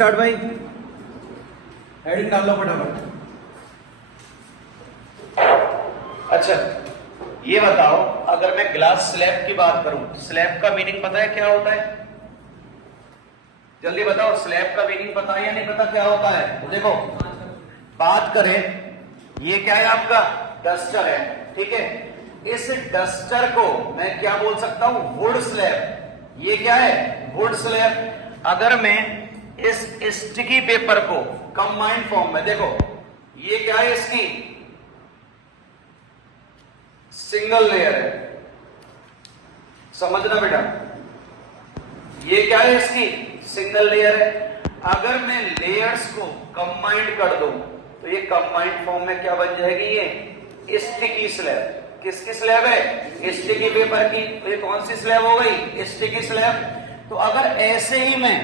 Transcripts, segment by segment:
Start भाई, heading डाल लो फटाफट। अच्छा ये बताओ, अगर मैं ग्लास स्लैब की बात करूं, स्लैब का मीनिंग पता है क्या होता है? जल्दी बताओ, स्लैब का मीनिंग पता है या नहीं पता क्या होता है? तो देखो, बात करें, ये क्या है आपका डस्टर है, ठीक है। इस डस्टर को मैं क्या बोल सकता हूं? Would slab. ये क्या है? Would slab. अगर मैं इस स्टिकी पेपर को कंबाइंड फॉर्म में, देखो ये क्या है, इसकी सिंगल लेयर है, समझना बेटा, ये क्या है, इसकी सिंगल लेयर है। अगर मैं लेयर्स को कंबाइंड कर दूं तो ये कंबाइंड फॉर्म में क्या बन जाएगी? ये स्टिकी स्लैब। किसकी स्लैब है? स्टिकी पेपर की। तो ये कौन सी स्लैब हो गई? Sticky slab. तो अगर ऐसे ही मैं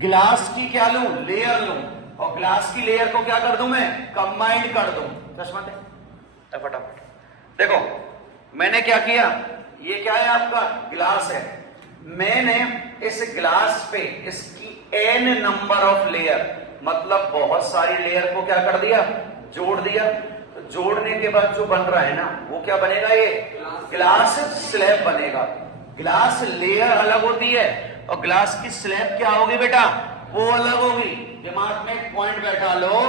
ग्लास की क्या लूं? लेयर लूं, और ग्लास की लेयर को क्या कर दूं? मैं कंबाइंड कर दूं। चश्मा दे फटाफट। देखो मैंने क्या किया, ये क्या है आपका? ग्लास है। मैंने इस ग्लास पे इसकी n नंबर ऑफ लेयर, मतलब बहुत सारी लेयर को क्या कर दिया? जोड़ दिया। तो जोड़ने के बाद जो बन रहा है ना, वो क्या बनेगा? ये ग्लास स्लैब बनेगा। ग्लास लेयर अलग होती है और ग्लास की स्लैब क्या होगी बेटा? वो अलग होगी। दिमाग में एक पॉइंट बैठा लो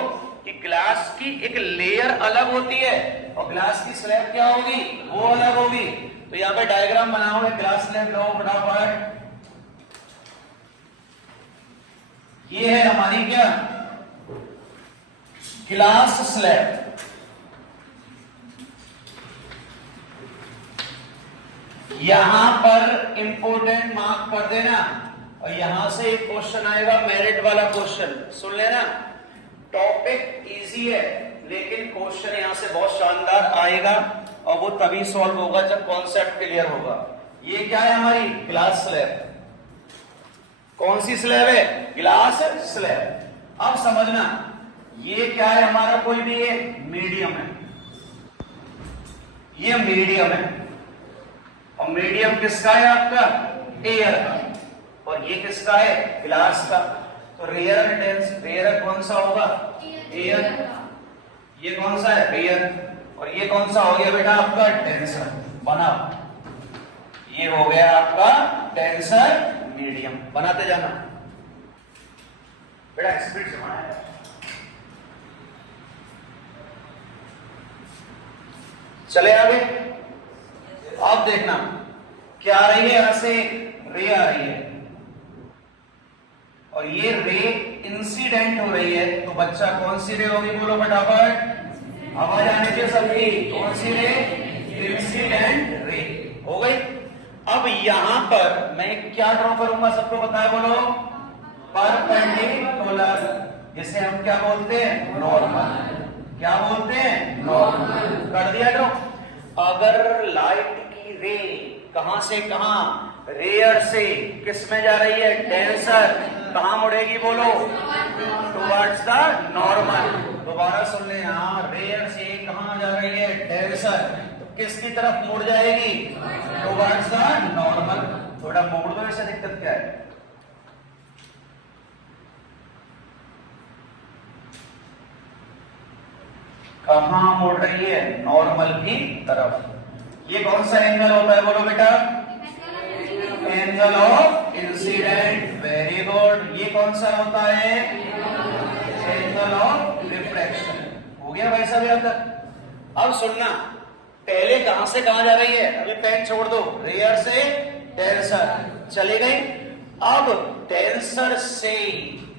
कि ग्लास की एक लेयर अलग होती है और ग्लास की स्लैब क्या होगी? वो अलग होगी। तो यहां पे डायग्राम बनाओ, ग्लास स्लैब लो फटाफट। ये है हमारी क्या? Glass slab. यहां पर इंपोर्टेंट मार्क कर देना, और यहां से एक क्वेश्चन आएगा, मेरिट वाला क्वेश्चन, सुन लेना। टॉपिक इजी है लेकिन क्वेश्चन यहां से बहुत शानदार आएगा, और वो तभी सॉल्व होगा जब कॉन्सेप्ट क्लियर होगा। ये क्या है? हमारी ग्लास स्लैब। कौन सी स्लैब है? Glass slab. अब समझना, ये क्या है हमारा? कोई भी ये मीडियम है, ये मीडियम है, और मीडियम किसका है आपका? एयर का। और ये किसका है? ग्लास का। तो रेयर डेंस, रेयर कौन सा होगा? एयर। ये कौन सा है? रेयर। और ये कौन सा हो गया बेटा आपका? डेंसर। बना, ये हो गया आपका डेंसर मीडियम। बनाते जाना बेटा, स्पीड से बनाया। चले आगे। अब देखना क्या आ रही है? यहां से रे आ रही है, और ये रे इंसिडेंट हो रही है। तो बच्चा कौन सी रे होगी? बोलो फटाफट, आवाज आने चाहिए सबकी। कौन सी रे? इंसिडेंट रे हो गई। अब यहां पर मैं क्या ड्रॉ करूंगा? सबको पता है, बोलो, परपेंडिकुलर, जिसे हम क्या बोलते हैं? नॉर्मल। क्या बोलते हैं? नॉर्मल। कर दिया ड्रॉ। अगर लाइट की रे कहां से कहां? रेयर से किस में जा रही है? डेंसर। कहां मुड़ेगी? बोलो, टुवर्ड्स द नॉर्मल। दोबारा सुन ले, यहां रेयर से कहां जा रही है? डेंसर। तो किसकी तरफ मुड़ जाएगी? Towards the normal. थोड़ा मोड़ दो, ऐसे दिक्कत क्या है? कहां मुड़ रही है? नॉर्मल की तरफ। ये कौन सा एंगल होता है? बोलो बेटा, angle of incident. Very good. ये कौन सा होता है? Angle of refraction. हो गया भाई साहब यहां तक? अब सुनना, पहले कहां से कहां जा रही है? अभी पेन छोड़ दो। रेयर से डेंसर चली गई। अब डेंसर से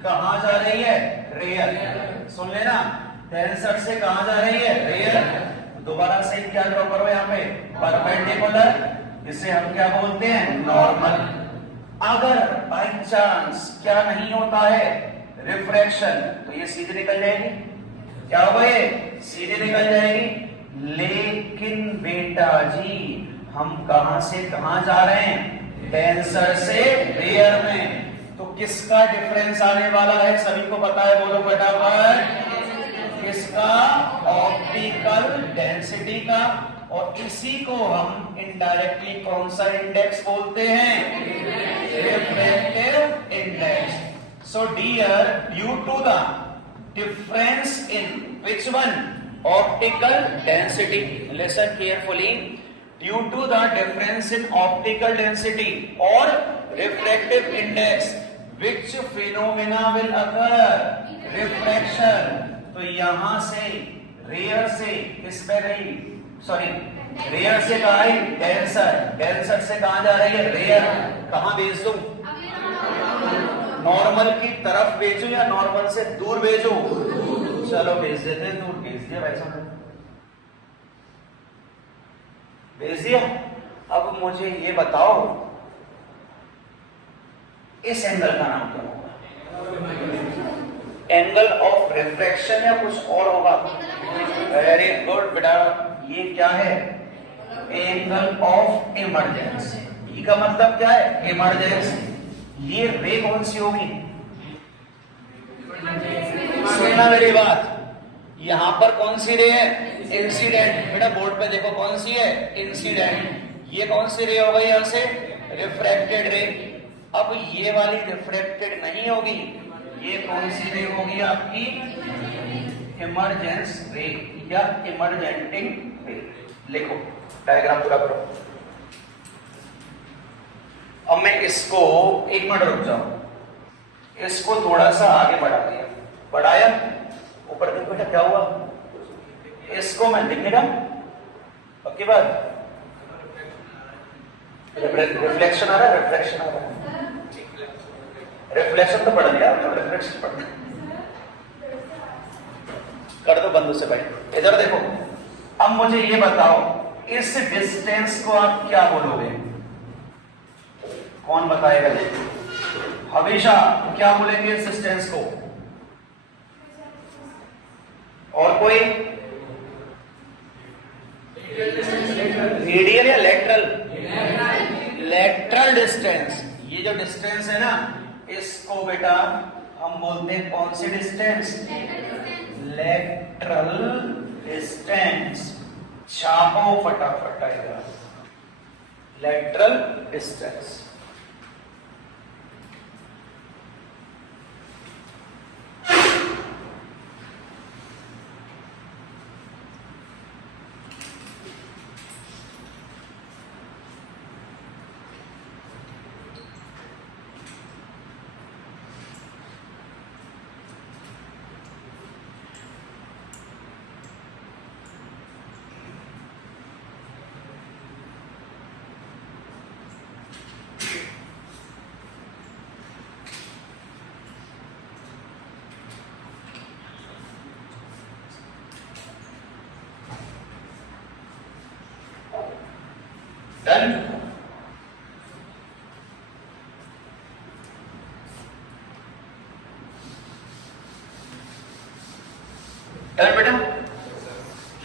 कहां जा रही है? रेयर। सुन लेना, डेंसर से कहां जा रही है? रेयर। दोबारा से क्या ड्रॉ करो यहां पे? परपेंडिकुलर, जिसे हम क्या बोलते हैं? नॉर्मल। अगर बाय चांस क्या नहीं होता है? रिफ्रैक्शन, तो ये सीधे निकल जाएगी। क्या होगा? ये सीधे निकल जाएगी। लेकिन बेटा जी, हम कहां से कहां जा रहे हैं? डेंसर से रेयर में। तो किसका डिफरेंस आने वाला है? सभी को पता है, बोलो फटाफट। किसका? ऑप्टिकल डेंसिटी का। और इसी को हम इनडायरेक्टली कौन सा इंडेक्स बोलते हैं? Refractive index. So dear, due to the difference in which one? Optical density. Listen carefully. Due to the difference in optical density or refractive index, which phenomena will occur? Refraction. तो यहां से rare से किस पे गई? Sorry, rare से कहा है डेंसर, डेंसर से कहां जा रही है? रेयर। कहां भेज दूं? नॉर्मल की तरफ भेजो या नॉर्मल से दूर भेजो? चलो भेज देते हैं, दूर भेज दिया भाई साहब, भेज दिया। अब मुझे ये बताओ, इस एंगल का नाम क्या होगा? एंगल ऑफ रिफ्रैक्शन या कुछ और होगा? वेरी गुड बेटा, ये क्या है? Angle of emergency. का मतलब क्या है? इमर्जेंसी। ये रे कौन सी होगी? सुनना मेरी बात, यहां पर कौन सी रे है? इंसिडेंट। बेटा बोर्ड पे देखो कौन सी है? इंसिडेंट। ये कौन सी रे हो गई? यहां से रिफ्रैक्टेड रे। अब ये वाली रिफ्रैक्टेड नहीं होगी, ये कौन सी रे होगी आपकी? इमर्जेंस रे या इमर्जेंटिंग रे। लिखो, डायग्राम पूरा करो। अब मैं इसको, एक मिनट रुक जाओ, इसको थोड़ा सा आगे बढ़ा दिया, बढ़ाया, ऊपर देखो बेटा क्या हुआ? इसको मैं लिखने का पक्की बात, रिफ्लेक्शन आ रहा है, रिफ्लेक्शन आ रहा है, रिफ्लेक्शन तो पढ़ लिया, रिफ्लेक्शन पढ़ कर दो बंदू से भाई। इधर देखो, अब मुझे ये बताओ, इस डिस्टेंस को आप क्या बोलोगे? कौन बताएगा? देखो हमेशा क्या बोलेंगे इस डिस्टेंस को? और कोई? रेडियल या लेटरल? Lateral distance. ये जो डिस्टेंस है ना, इसको बेटा हम बोलते हैं कौन सी डिस्टेंस? Lateral distance. छापो फटाफट आएगा, लेटरल डिस्टेंस। डन? डन बेटा?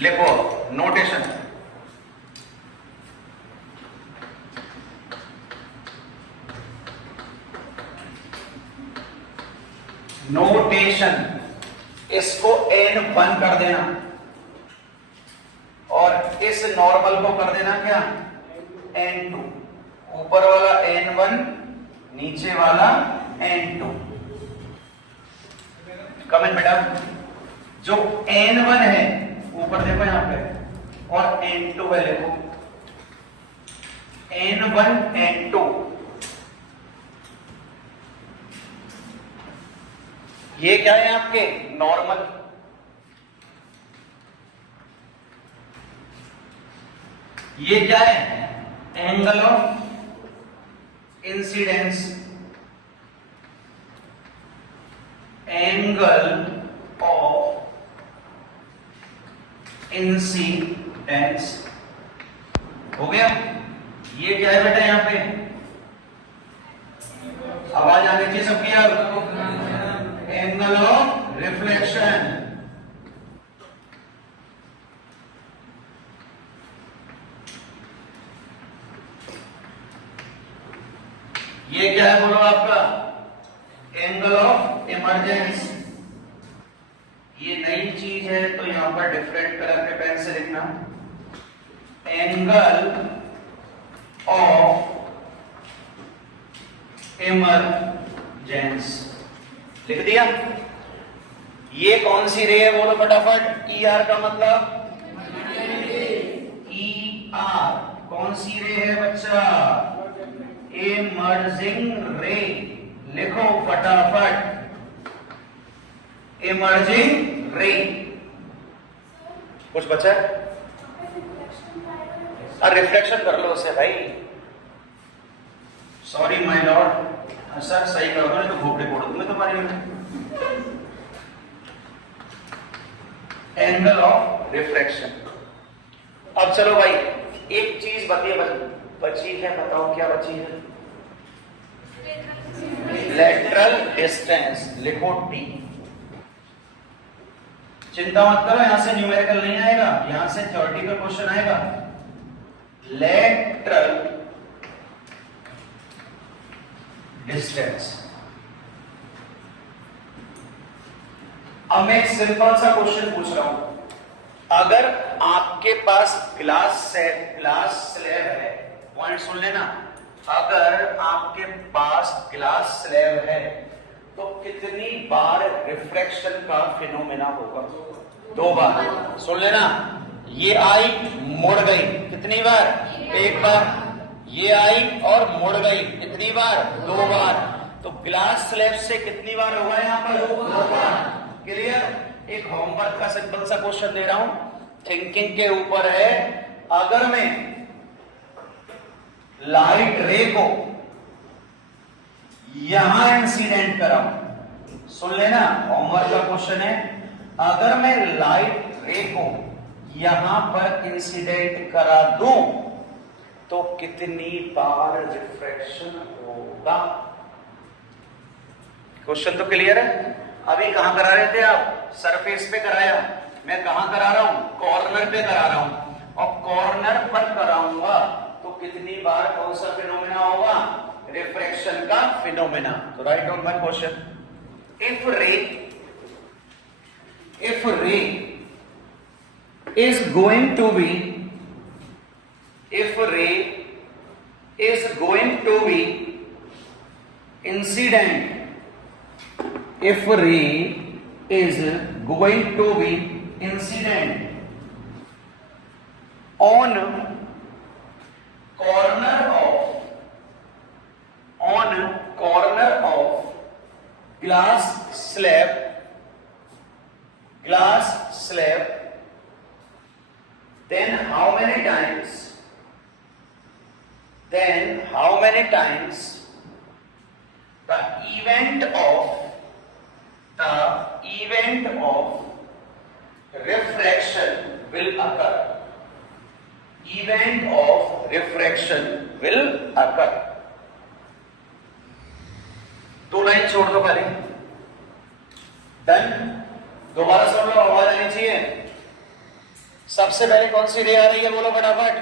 लिखो नोटेशन। नोटेशन, इसको N1 कर देना और इस नॉर्मल को कर देना क्या? N2। ऊपर वाला N1, नीचे वाला N2। कमेंट बेटा, जो N1 है ऊपर देखो यहां पे, और N2 है, देखो N1 N2। ये क्या है आपके? नॉर्मल। ये क्या है? Angle of incidence. Angle of incidence हो गया। ये क्या है बेटा? यहां पे आवाज आनी चाहिए सबकी। अब एंगल ऑफ रिफ्लेक्शन। ये क्या है बोलो आपका? Angle of emergence. ये नई चीज है तो यहां पर डिफरेंट कलर के पेन से लिखना। Angle of emergence. लिख दिया। ये कौन सी रे है बोलो फटाफट। ई आर का मतलब ई आर कौन सी रे है बच्चा? इमर्जिंग रे। लिखो फटाफट इमर्जिंग रे। कुछ बचा? रिफ्लेक्शन कर लो उसे भाई। सॉरी माय लॉर्ड सर, सही करोगे नहीं तो खोपड़ी फोड़ दूंगा तुम्हारी में। Angle of refraction. अब चलो भाई एक चीज बची है, बताओ क्या बची है? Lateral distance. लिखो टी। चिंता मत करो, यहां से न्यूमेरिकल नहीं आएगा, यहां से थ्योरेटिकल क्वेश्चन आएगा। Lateral distance. अब मैं एक सिंपल सा क्वेश्चन पूछ रहा हूं। अगर आपके पास ग्लास स्लैब है, पॉइंट सुन लेना, अगर आपके पास ग्लास स्लैब है तो कितनी बार रिफ्रैक्शन का फिनोमेना होगा? 2 बार। सुन लेना, ये आई मुड़ गई, कितनी बार? 1 बार। ये आई और मुड़ गई, कितनी बार? 2 बार। तो ग्लास स्लैब से कितनी बार होगा यहां पर? 2 बार। क्लियर? एक होमवर्क का सिंपल सा क्वेश्चन दे रहा हूं, थिंकिंग के ऊपर है। अगर मैं लाइट रे को यहां इंसिडेंट कराऊं, सुन लेना होमवर्क का क्वेश्चन है, अगर मैं लाइट रे को यहां पर इंसिडेंट करा दूं तो कितनी बार रिफ्रैक्शन होगा? क्वेश्चन तो क्लियर है? अभी कहां करा रहे थे आप? सरफेस पे कराया, मैं कहां करा रहा हूं? कॉर्नर पे करा रहा हूं। और कॉर्नर पर कराऊंगा तो कितनी बार कौन सा फिनोमेना होगा? रिफ्रैक्शन का फिनोमेना। तो right on my question. If रे is going to be incident, if ray is going to be incident on corner of glass slab, then how many times the event of refraction will occur? Event of refraction will occur. 2 line छोड़ दो खाली। Done? दोबारा सुन लो, आवाज आनी चाहिए। सबसे पहले कौन सी रे आ रही है बोलो फटाफट?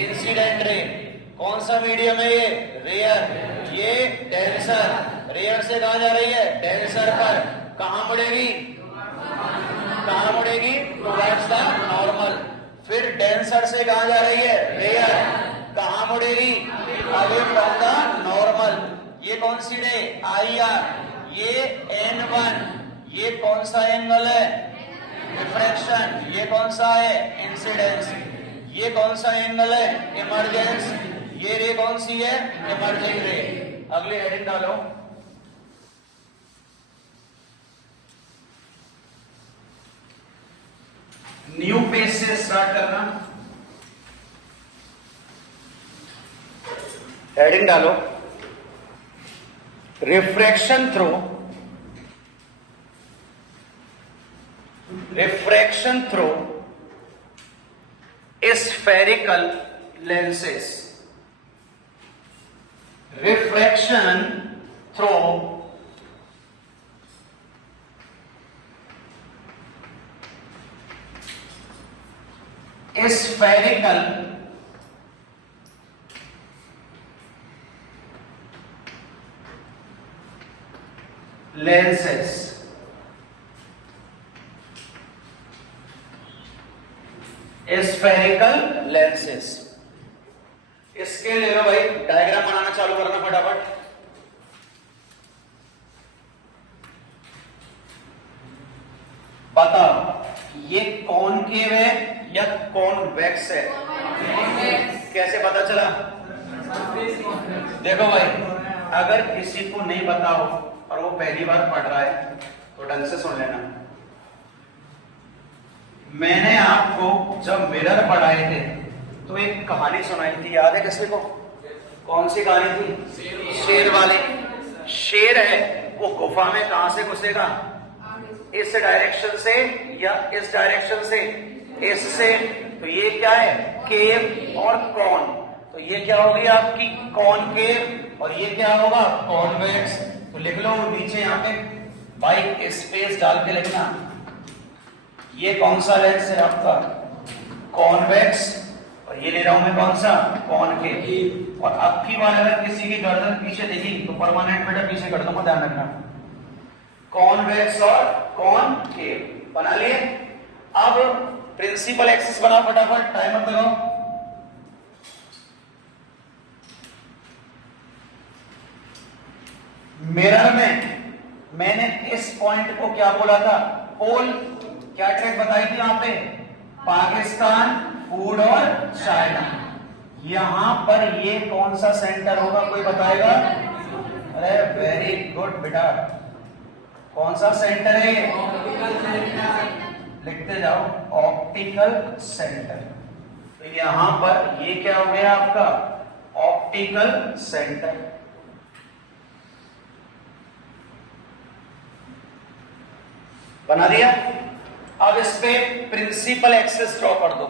Incident ray. कौन सा मीडियम है ये? रेयर। ये डेंसर। रेयर से कहां जा रही है? डेंसर पर। कहां मुड़ेगी? Towards the normal. फिर डेंसर से कहां जा रही है? रेयर। कहां मुड़ेगी? Away from the normal. ये कौन सी रे? I r. ये N1। ये कौन सा एंगल है? रिफ्रैक्शन। ये कौन सा है? इंसिडेंस। ये कौन सा एंगल है? इमर्जेंस। ये रे कौन सी है? इमर्जिंग रे। अगले हेडिंग डालो। न्यू पेज से स्टार्ट करना। हेडिंग डालो, refraction through spherical lenses. Refraction through spherical lenses. Spherical lenses. इसके ले लो भाई, डायग्राम बनाना चालू करना फटाफट। बताओ ये कॉनकेव है या कॉन्वेक्स है? कैसे पता चला? देखो भाई, अगर किसी को नहीं पता हो और वो पहली बार पढ़ रहा है तो ढंग से सुन लेना। मैंने आपको जब मिरर पढ़ाए थे तो एक कहानी सुनाई थी, याद है किसी को? कौन सी कहानी थी? शेर वाली। शेर है वो गुफा में कहां से घुसेगा? इस डायरेक्शन से या इस डायरेक्शन से? इससे। तो ये क्या है? केव और कॉन। तो ये क्या होगी आपकी? कॉनकेव। और ये क्या होगा? कॉन्वेक्स। तो लिख लो नीचे यहाँ पे भाई स्पेस डाल के लिखना। ये कौन सा लेंस है आपका? कॉन्वेक्स। और ये ले रहा हूं मैं कौन सा? कॉनकेव। और अब की बार अगर किसी की गर्दन पीछे दिखी तो परमानेंट बेटा पीछे कर दूंगा, ध्यान रखना। कॉन्वेक्स और कॉनकेव बना लिए। अब प्रिंसिपल एक्सिस बना फटाफट, टाइमर लगाओ। मिरर में मैंने इस पॉइंट को क्या बोला था? पोल। क्या ट्रैक बताई थी यहां पे? पाकिस्तान, फूड और चाइना। यहां पर ये कौन सा सेंटर होगा, कोई बताएगा? अरे वेरी गुड बेटा, कौन सा सेंटर है ये? लिखते जाओ, ऑप्टिकल सेंटर। तो यहां पर ये क्या हो गया आपका? Optical centre. बना दिया। अब इस पे प्रिंसिपल एक्सिस ड्रॉ कर दो।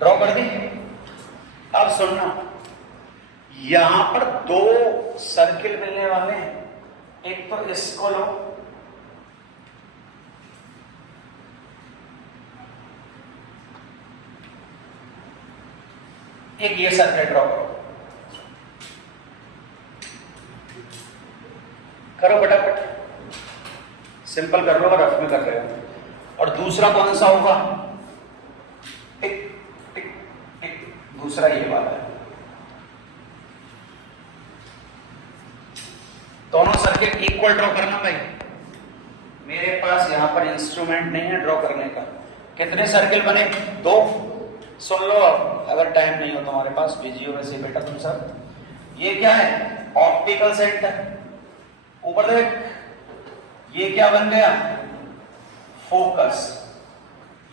ड्रॉ कर दी। अब सुनना, यहां पर दो सर्किल मिलने वाले हैं। एक तो इसको लो, एक ये सर्किल ड्रॉ करो फटाफट, सिंपल कर लो और रफ में कर रहे हो। और दूसरा कौन सा होगा? टिक टिक टिक, दूसरा ये वाला है। दोनों सर्किट इक्वल ड्रॉ करना भाई। मेरे पास यहां पर इंस्ट्रूमेंट नहीं है ड्रॉ करने का। कितने सर्किल बने? दो। सुन लो, अब अगर टाइम नहीं हो तुम्हारे पास, बिजी हो वैसे बेटा तुम सब। ये क्या है? Optical centre. ऊपर देख, ये क्या बन गया? फोकस।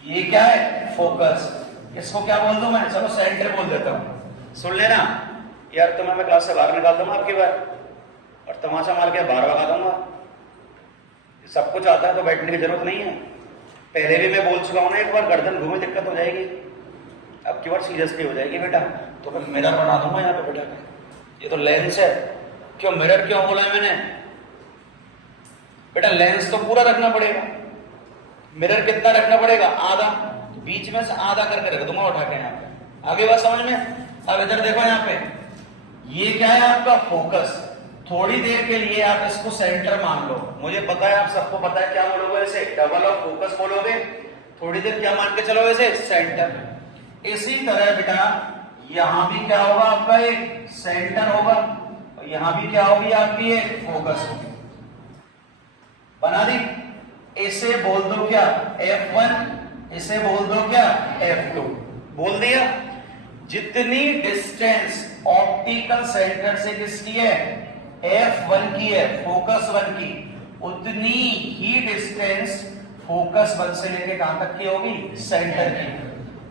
ये क्या है? फोकस। इसको क्या बोल दूं मैं? चलो सेंटर बोल देता हूं। सुन लेना यार, तुम्हें मैं क्लास से बाहर निकाल दूंगा आपकी बार, और तमाशा मार के बाहर भगा दूंगा। सब कुछ आता है तो बैठने की जरूरत नहीं है। पहले भी मैं बोल चुका हूं ना, एक बार गर्दन घूमे दिक्कत हो जाएगी। अब की बार सीरियसली हो जाएगी बेटा, तो मैं मिरर बना दूंगा यहाँ पे बेटा के। ये तो लेंस है। क्यों मिरर क्यों बोला है मैंने? बेटा लेंस तो पूरा रखना पड़ेगा। मिरर कितना रखना पड़ेगा? आधा। बीच में से आधा करके रख दूंगा उठा के यहाँ पे। आगे बात समझ में? अब इधर देखो यहाँ पे, ये क्या है आपका? फोकस। थोड़ी देर के लिए आप इसको सेंटर मान लो। मुझे पता है आप सबको पता है क्या बोलोगे इसे? डबल ऑफ फोकस बोलोगे। थोड़ी देर क्या मान के चलोगे इसे? सेंटर। इसी तरह बेटा यहां भी क्या होगा आपका? एक सेंटर होगा, और यहां भी क्या होगी आपकी? एक फोकस होगी। बना दी। इसे बोल दो क्या? F1। इसे बोल दो क्या? F2। बोल दिया। जितनी डिस्टेंस ऑप्टिकल सेंटर से किसकी है? F1 की है, फोकस 1 की। उतनी ही डिस्टेंस फोकस 1 से लेके कहां तक की होगी? सेंटर की।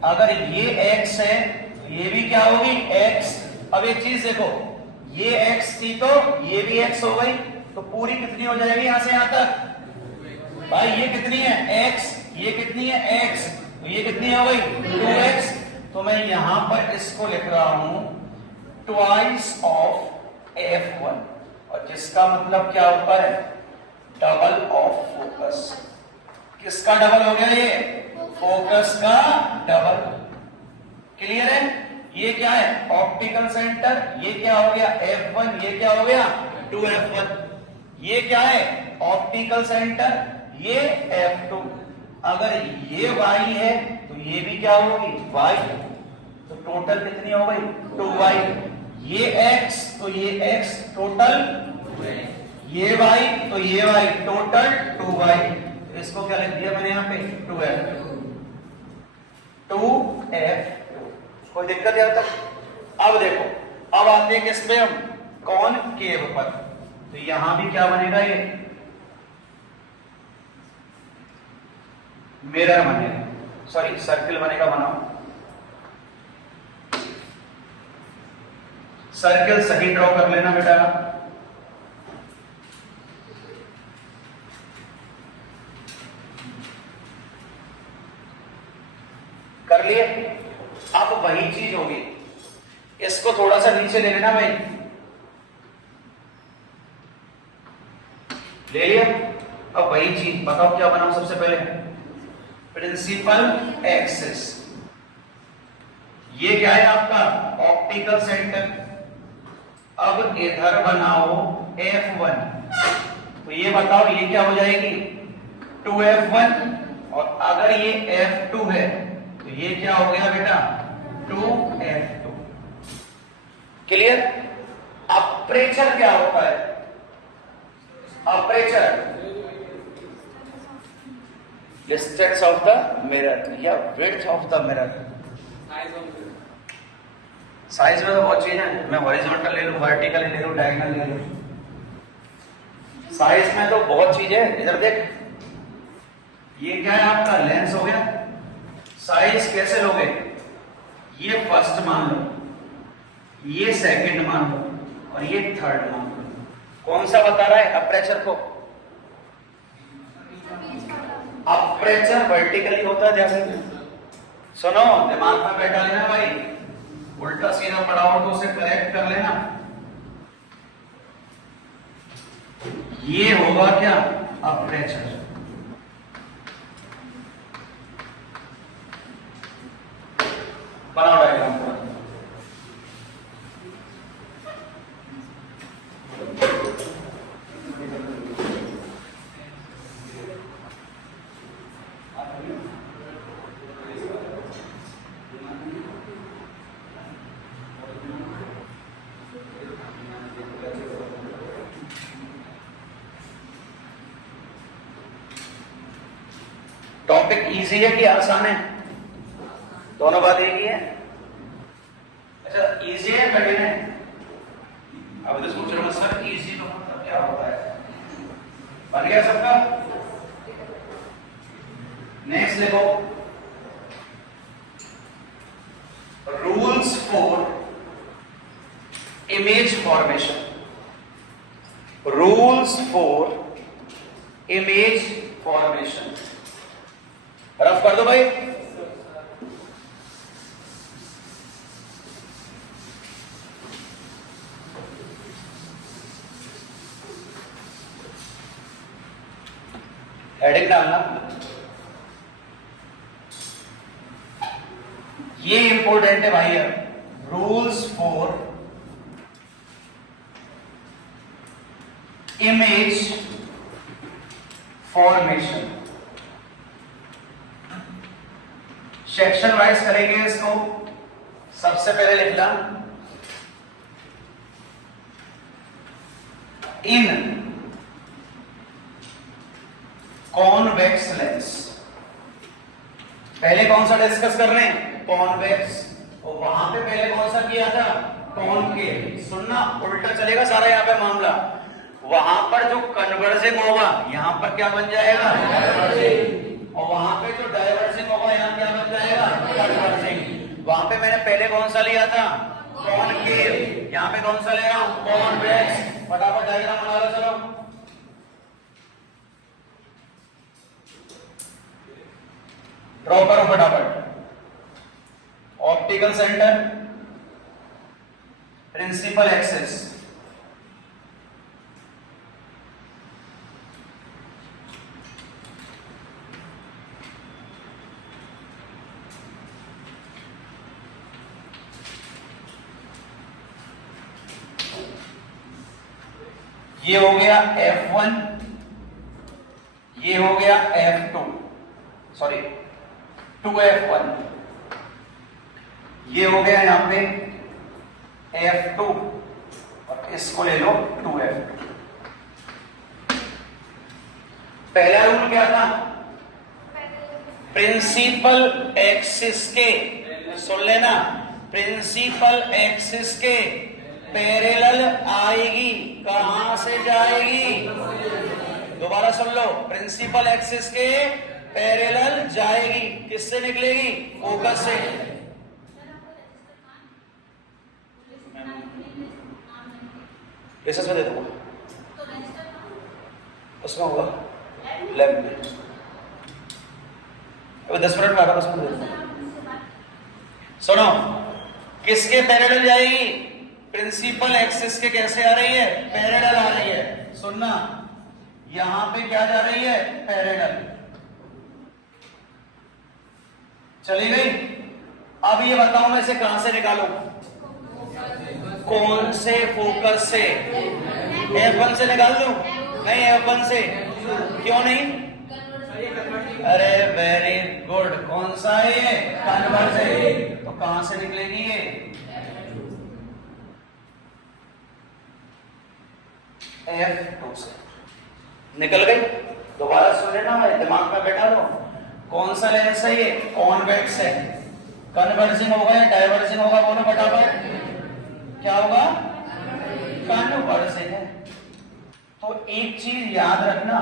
अगर ये x है तो ये भी क्या होगी? x। अब एक चीज देखो, ये x थी तो ये भी x हो गई, तो पूरी कितनी हो जाएगी यहां से यहां तक? भाई ये कितनी है? x। ये कितनी है? x। तो ये कितनी हो गई? 2x। तो मैं यहां पर इसको लिख रहा हूं ट्वाइस ऑफ F1, और जिसका मतलब क्या होता है? Double of focus. किसका डबल हो गया? ये फोकस का डबल। क्लियर है? ये क्या है? Optical centre. ये क्या हो गया? F1। ये क्या हो गया? 2F1। ये क्या है? Optical centre. ये F2। अगर ये Y है तो ये भी क्या होगी? Y। तो टोटल कितनी हो गई 2y, ये x तो ये x टोटल, ये y तो ये y टोटल 2y। इसको क्या लिख दिया मैंने यहाँ पे 2f। कोई दिक्कत है तक? अब देखो, अब आते हैं किस पे हम, कॉनकेव पर। तो यहां भी क्या बनेगा, ये मिरर बनेगा, सॉरी सर्किल बनेगा। बनाओ सर्किल सही ड्रॉ कर लेना बेटा। कर लिए? अब वही चीज होगी, इसको थोड़ा सा नीचे ले लेना भाई, ले लिया। अब वही चीज बताओ क्या बनाओ सबसे पहले, प्रिंसिपल एक्सिस। ये क्या है आपका ऑप्टिकल सेंटर। अब इधर बनाओ F1, तो ये बताओ ये क्या हो जाएगी 2F1, और अगर ये F2 है तो ये क्या हो गया बेटा 2F2। क्लियर? अपर्चर क्या होता है, aperture distance of the mirror या width of the mirror. Size में तो बहुत चीज है, मैं हॉरिजॉन्टल ले लूं, वर्टिकल ले लूं, डायगोनल ले लूं, साइज में तो बहुत चीज है। इधर देख, ये क्या है आपका लेंस हो गया। साइज कैसे लोगे, ये फर्स्ट मान लो, ये सेकंड मान लो, और ये थर्ड मान लो। कौन सा बता रहा है अपर्चर को? अपर्चर वर्टिकली होता है। जैसे सुनो, दिमाग में बैठा लेना भाई, उल्टा सीधा पड़ा हो तो उसे करेक्ट कर लेना। ये होगा क्या अपर्चर। बनाओ डायग्राम पूरा। टॉपिक इजी है कि आसान है? दोनों बात एक ही है। अच्छा, इजी है कठिन है? अब तो सोच रहे हो सर इजी तो मतलब क्या होता है। बन गया सबका? नेक्स्ट देखो, rules for image formation. Rules for image formation rough कर दो भाई। हेडिंग डालना, ये इंपॉर्टेंट है भाई। Rules for image formation. Section wise करेंगे इसको। सबसे पहले लिखना इन कॉन्वेक्स लेंस। पहले कौन सा डिस्कस कर रहे हैं, कॉन्वेक्स, और वहां पे पहले कौन सा किया था, कॉनकेव। सुनना, उल्टा चलेगा सारा यहाँ पे मामला। वहां पर जो कन्वर्जिंग होगा यहां पर क्या बन जाएगा, और वहां पे जो डाइवर्जिंग होगा यहां क्या बन जाएगा, कन्वर्जिंग। वहां पे मैंने पहले कौन सा लिया था, कॉनकेव, यहां पे कौन सा ले रहा हूं, कॉन्वेक्स। फटाफट डायग्राम बना लो, चलो। ड्रॉ करो फटाफट। ऑप्टिकल सेंटर, प्रिंसिपल एक्सिस, ये हो गया F1, ये हो गया F2, सॉरी 2F1, ये हो गया यहाँ पे F2 और इसको ले लो 2F2। पहला रूल क्या था? प्रिंसिपल एक्सिस के, सुन लेना, प्रिंसिपल एक्सिस के पैरेलल आएगी, कहां से जाएगी? दोबारा सुन लो, प्रिंसिपल एक्सिस के पैरेलल जाएगी, किससे निकलेगी? फोकस से। रेसिस में दे दूंगा, उसमें होगा लेफ्ट में। अभी 10 मिनट में आ रहा, 10 मिनट दे दूंगा। सुनो, किसके पैरेलल जाएगी? प्रिंसिपल एक्सिस के। कैसे आ रही है? पैरेलल आ रही है। सुनना, यहां पे क्या जा रही है? पैरेलल चली गई। अब ये बताओ मैं इसे कहां से निकालूं? कौन से फोकस से? F1 से निकाल दूं? नहीं, F1 से। क्यों नहीं? अरे वेरी गुड, कौन सा है ये? कन्वर्स है। तो कहां से निकलेगी ये? F2 से निकल गई। दोबारा सुन लेना, मैं दिमाग में बैठा लो। कौन सा लेंस है ये? कॉन्वेक्स है। कन्वर्जिंग होगा या डाइवर्जिंग होगा? बोलो फटाफट, क्या होगा? कन्वर्जिंग है। तो एक चीज याद रखना,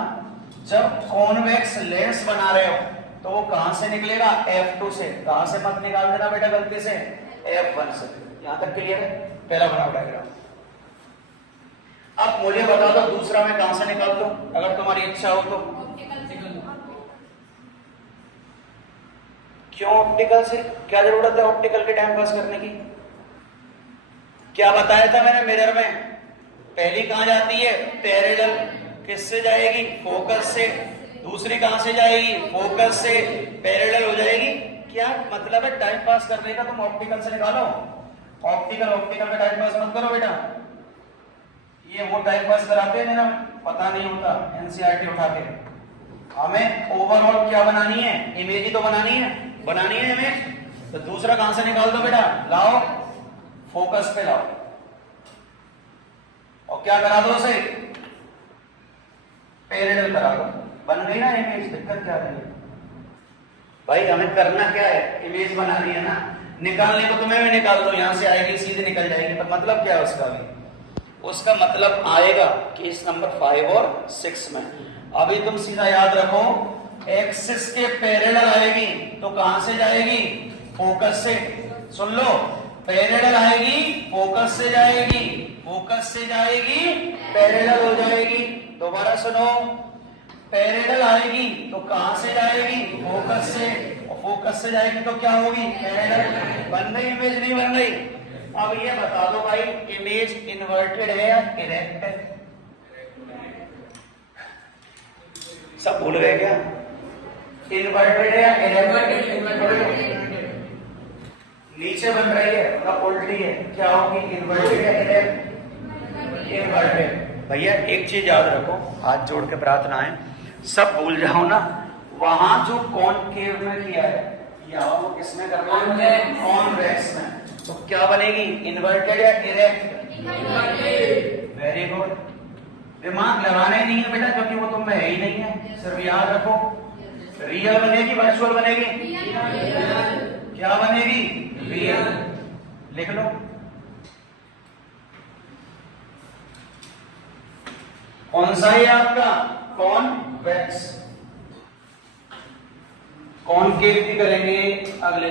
जब कॉन्वेक्स लेंस बना रहे हो तो वो कहां से निकलेगा? F2 से। कहां से मत निकाल देना बेटा गलती से, F1 से। यहां तक क्लियर है? पहला बनाओ डायग्राम। अब मुझे बता दो दूसरा मैं कहां से निकाल दूं, अगर तुम्हारी इच्छा हो तो। क्यों ऑप्टिकल से? क्या जरूरत है ऑप्टिकल के टाइम पास करने की? क्या बताया था मैंने मिरर में? पहली कहां जाती है? पैरेलल। किससे जाएगी? फोकस से। दूसरी कहां से जाएगी? फोकस से। पैरेलल हो जाएगी। क्या मतलब है टाइम पास करने का? तुम ऑप्टिकल से निकालो। ऑप्टिकल का टाइम पास मत करो बेटा। ये वो टाइम पास कराते हैं ना, पता नहीं होता, एनसीईआरटी उठा के। हमें ओवरऑल क्या बनानी है? इमेज ही तो बनानी है इमेज। तो दूसरा कहां से निकाल दो बेटा? लाओ, फोकस पे लाओ और क्या करा दो उसे? पैरेलल करा दो। बन गई ना इमेज। दिक्कत क्या है भाई? हमें करना क्या है? इमेज बनानी है ना। निकालने को तुम्हें भी निकाल दो, यहां से आएगी सीधे निकल जाएगी। पर मतलब क्या है उसका? भी उसका मतलब आएगा केस नंबर 5 और 6 में। अभी तुम सीधा याद रखो, एक्सिस के पैरेलल आएगी तो कहां से जाएगी? फोकस से। सुन लो, पैरेलल आएगी, फोकस से जाएगी, फोकस से जाएगी, पैरेलल हो जाएगी। दोबारा सुनो, पैरेलल आएगी तो कहां से जाएगी? फोकस से। और फोकस से जाएगी तो क्या होगी? पैरेलल। बन गई इमेज? नहीं बन गई? अब ये बता दो भाई, इमेज इन्वर्टेड है या इरेक्ट है? सब भूल गए क्या? इन्वर्टेड है या इरेक्ट? नीचे बन रही है मतलब उल्टी है, क्या होगी? इन्वर्टेड या इरेक्ट? इन्वर्टेड। भैया एक चीज याद रखो, हाथ जोड़ के प्रार्थना है, सब भूल जाओ ना। वहां जो कॉनकेव में किया है या वो किसमें करना है? कॉन्वेक्स में। तो क्या बनेगी? इन्वर्टेड या इरेक्ट? Very good. दिमाग लगाना ही नहीं है बेटा, क्योंकि वो तुम में है ही नहीं है। सिर्फ याद रखो, रियल बनेगी वर्चुअल बनेगी? क्या बनेगी? रियल। लिख लो। कौन सा है आपका? कॉन्वेक्स। कॉनकेव भी करेंगे अगले